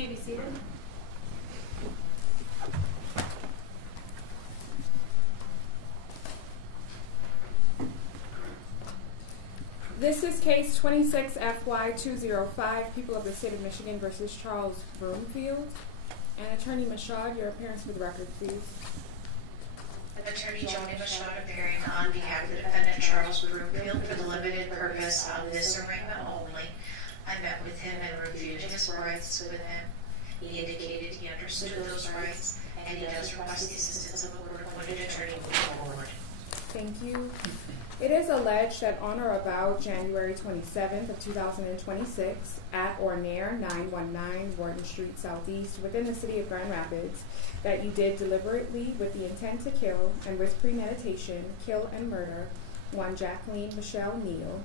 may be seated. This is case 26 FY 205, People of the State of Michigan versus Charles Broomfield. And Attorney Mashad, your appearance for the record, please. Attorney Jacqueline Neill appearing on behalf of the defendant Charles Broomfield for the limited purpose of this arraignment only. I met with him and reviewed his rights with him. He indicated he understood those rights, and he does request the assistance of a court-appointed attorney moving forward. Thank you. It is alleged that on or about January 27th of 2026, at or near 919 Wharton Street Southeast within the city of Grand Rapids, that you did deliberately with the intent to kill and with premeditation kill and murder one Jacqueline Neill.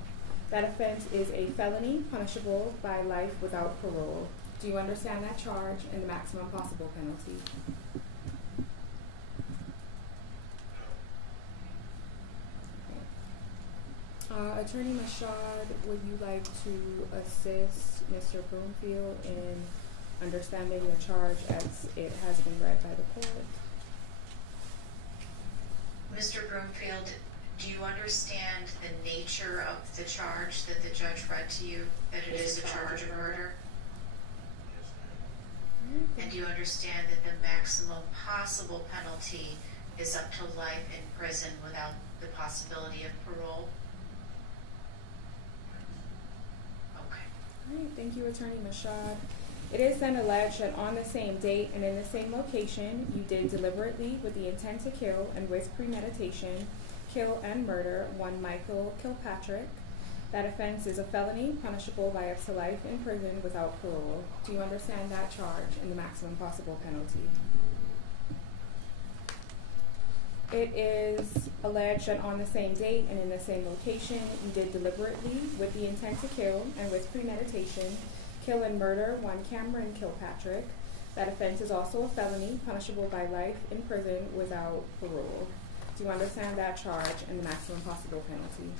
That offense is a felony punishable by life without parole. Do you understand that charge and the maximum possible penalty? Attorney Mashad, would you like to assist Mr. Broomfield in understanding the charge as it has been read by the court? Mr. Broomfield, do you understand the nature of the charge that the judge read to you, that it is a charge of murder? And do you understand that the maximum possible penalty is up to life in prison without the possibility of parole? Okay. All right, thank you, Attorney Mashad. It is then alleged that on the same date and in the same location, you did deliberately with the intent to kill and with premeditation kill and murder one Michael Kilpatrick. That offense is a felony punishable by up to life in prison without parole. Do you understand that charge and the maximum possible penalty? It is alleged that on the same date and in the same location, you did deliberately with the intent to kill and with premeditation kill and murder one Cameron Kilpatrick. That offense is also a felony punishable by life in prison without parole. Do you understand that charge and the maximum possible penalty?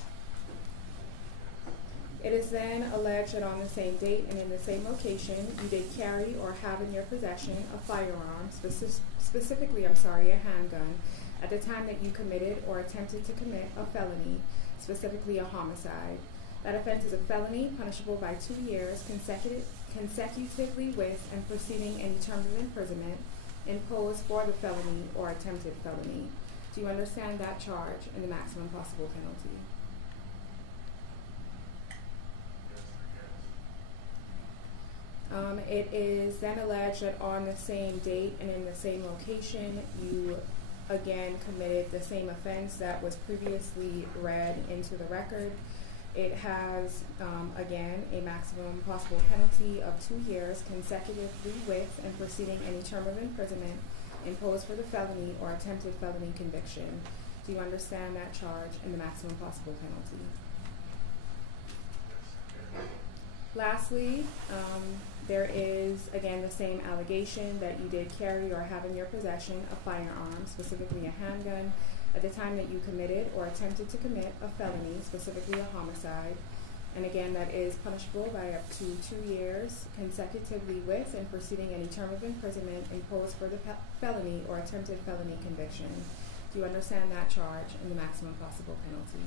It is then alleged that on the same date and in the same location, you did carry or have in your possession a firearm, specifically a handgun, at the time that you committed or attempted to commit a felony, specifically a homicide. That offense is a felony punishable by 2 years consecutively with and preceding any term of imprisonment imposed for the felony or attempted felony. Do you understand that charge and the maximum possible penalty? It is then alleged that on the same date and in the same location, you again committed the same offense that was previously read into the record. It has, again, a maximum possible penalty of 2 years consecutively with and preceding any term of imprisonment imposed for the felony or attempted felony conviction. Do you understand that charge and the maximum possible penalty? Lastly, there is, again, the same allegation that you did carry or have in your possession a firearm, specifically a handgun, at the time that you committed or attempted to commit a felony, specifically a homicide. And again, that is punishable by up to 2 years consecutively with and preceding any term of imprisonment imposed for the felony or attempted felony conviction. Do you understand that charge and the maximum possible penalty?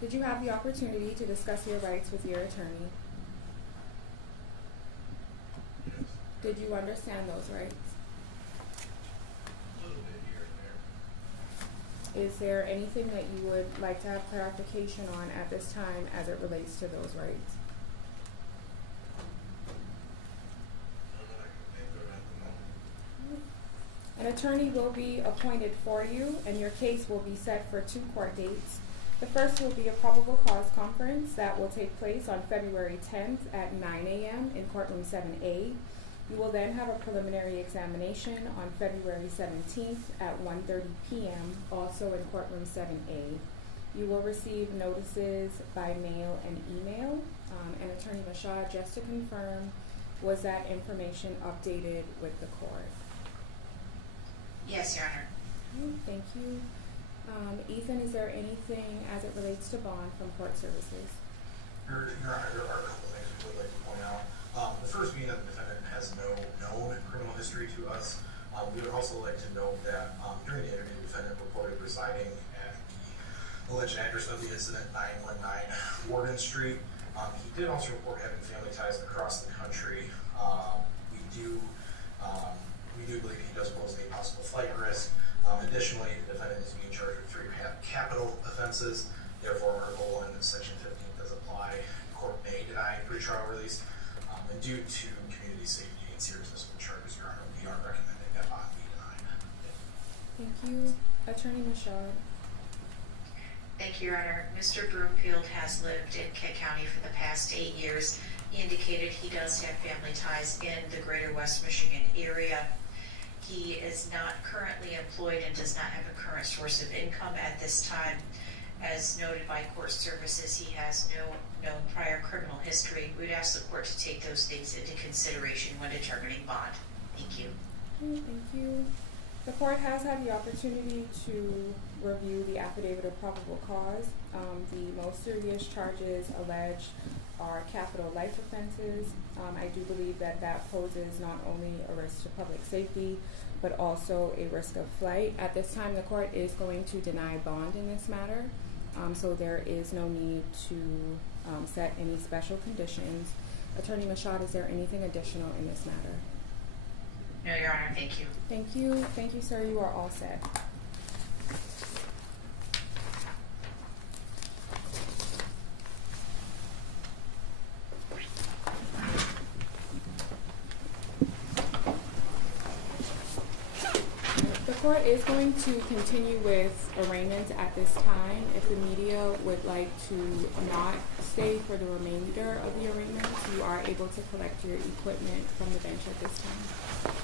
Did you have the opportunity to discuss your rights with your attorney? Yes. Did you understand those rights? A little bit here and there. Is there anything that you would like to have clarification on at this time as it relates to those rights? None that I can think of at the moment. An attorney will be appointed for you, and your case will be set for 2 court dates. The first will be a probable cause conference that will take place on February 10th at 9 a.m. in courtroom 7A. You will then have a preliminary examination on February 17th at 1:30 p.m., also in courtroom 7A. You will receive notices by mail and email. And Attorney Mashad, just to confirm, was that information updated with the court? Yes, Your Honor. Okay, thank you. Ethan, is there anything as it relates to bond from court services? Your Honor, there are a couple things we would like to point out. The first being that the defendant has no known criminal history to us. We would also like to note that during the interview, the defendant reported residing at the alleged address of the incident, 919 Warden Street. He did also report having family ties across the country. We do believe he does pose a possible flight risk. Additionally, the defendant is being charged with 3 capital offenses. Therefore, Article 1, Section 15 does apply. The court may deny pretrial release. And due to community safety and seriousness of the charges, Your Honor, we are recommending that bond be denied. Thank you. Attorney Michaud. Thank you, Your Honor. Mr. Broomfield has lived in Kent County for the past 8 years. He indicated he does have family ties in the greater West Michigan area. He is not currently employed and does not have a current source of income at this time. As noted by court services, he has no known prior criminal history. We'd ask the court to take those things into consideration when determining bond. Thank you. Okay, thank you. The court has had the opportunity to review the affidavit of probable cause. The most serious charges alleged are capital life offenses. I do believe that that poses not only a risk to public safety, but also a risk of flight. At this time, the court is going to deny bond in this matter, so there is no need to set any special conditions. Attorney Michaud, is there anything additional in this matter? No, Your Honor, thank you. Thank you. Thank you, sir. You are all set. The court is going to continue with arraignments at this time. If the media would like to not stay for the remainder of the arraignments, you are able to collect your equipment from the bench at this time.